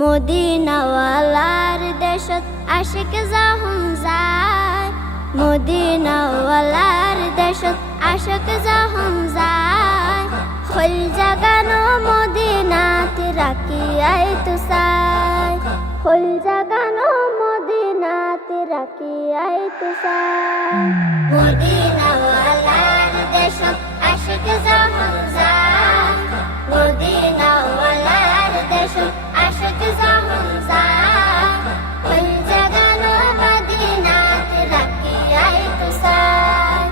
মদিনাওয়ালার দেশত আশিক যখন যায়, মদিনাওয়ালার দেশত আশিক যখন যায়, খোল জাগানো মদিনাতে রাখিয়াই তো চাই, খোল জাগানো মদিনাতে রাখিয়াই তো চাই। মদিনাওয়ালার দেশত আশিক যখন যায়, মদিনাওয়ালার দেশত আশিক যখন যায়, খোল জাগানো মদিনাতে রাখিয়াই তো চাই,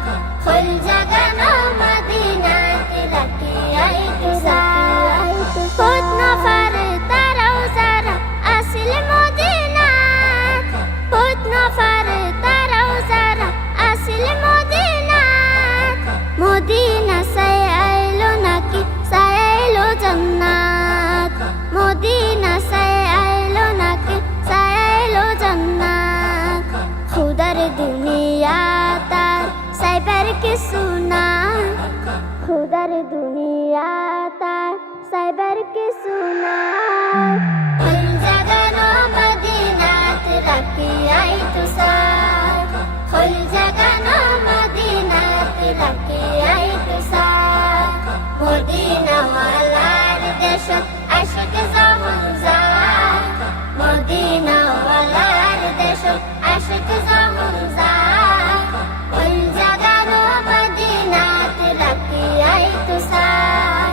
খোল জাগানো মদিনাতে রাখিয়াই তো চাই। খোদ নফর তারাও যারা আসিল মদিনাত, খোদ নফর তারাও যারা আসিল মদিনাত, মদিনা সাই আইলো নাকি সাই আইলো জান্নাত, মদিনা সাই আইলো নাকি সাই আইলো জান্নাত। খুদার দুনিয়া তার সাইবার কিছু না, খুদার দুনিয়া তার সাইবার কিছু না। খোল জাগানো মদিনাতে রাখিয়াই তো চাই, খোল জাগানো মদিনাতে রাখিয়াই তো চাই। মদিনাওয়ালার দেশত আশিক যখন যায়, মদিনাওয়ালার দেশত আশিক যখন যায়, খোল জাগানো মদিনাতে রাখিয়াই তো চাই,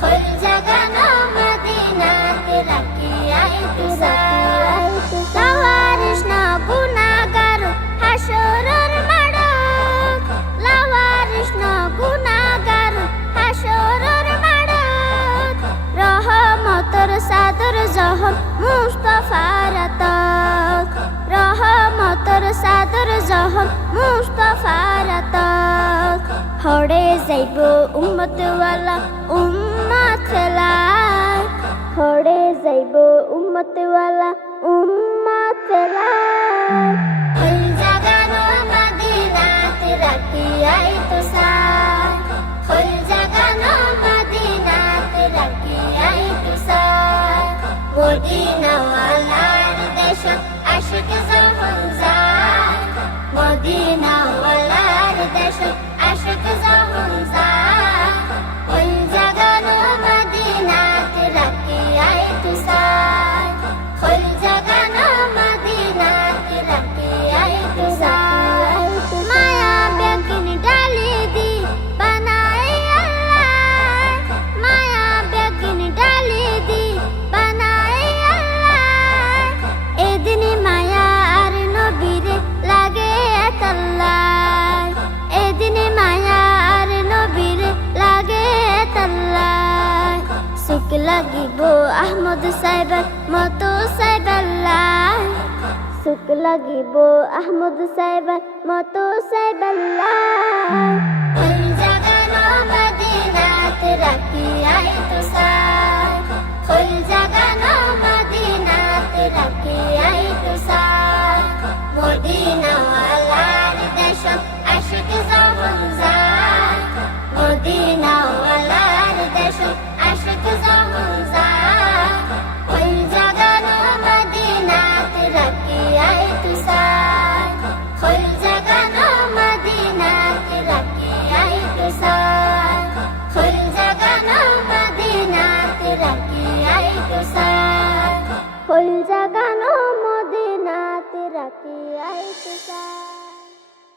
খোল জাগানো মদিনাতে রাখিয়াই তো চাই। লাওয়ারিস না গুনাহগার হাসরের মাঠত, লাওয়ারিস না গুনাহগার হাসরের মাঠত, রহমতের চাদর যখন মুস্তাফার আতত, রহমতের চাদর যখন মুস্তাফার আতত। হড়ে যাইব উম্মতওয়ালা উম্মত ফেলায়, হড়ে যাইব উম্মতওয়ালা উম্মত ফেলায়। খোল জাগানো মদিনাতে রাখিয়াই তো চাই, খোল জাগানো মদিনাতে রাখিয়াই তো চাই। মদিনাওয়ালার দেশত আশিক যখন যায়, মদিনাওয়ালার দেশত আশিক যখন যায়, খোল জাগানো মদিনাতে রাখিয়াই তো চাই, খোল জাগানো মদিনাতে রাখিয়াই তো চাই। মায়া বেগিন ডালি দি বানাই আল্লাহ, মায়া বেগিন ডালি দি বানাই আল্লাহ, এদিন মায়া আর নবীরে লাগে তাল্লাই, এদিন মায়া আর নবীরে লাগে তাল্লাই। সুখ লাগিব আহমদ সাহেবের মতো সাহেবাল্লাহ, সুখ লাগিব আহমদ সাহেবের মতো সাহেবাল্লাহ। খোল জাগানো মদিনাতে রাখিয়াই তো চাই, খোল জাগানো মদিনাতে রাখিয়াই তো চাই। মদিনাওয়ালার দেশত আশিক যখন যায়, মদিনাওয়ালার দেশত আশিক যখন যায়, খোল জাগানো মদিনাতে রাখিয়াই তো চাই, খোল জাগানো মদিনাতে রাখিয়াই তো চাই, খোল জাগানো মদিনাতে রাখিয়াই তো চাই, খোল জাগানো মদিনাতে রাখিয়াই তো চাই।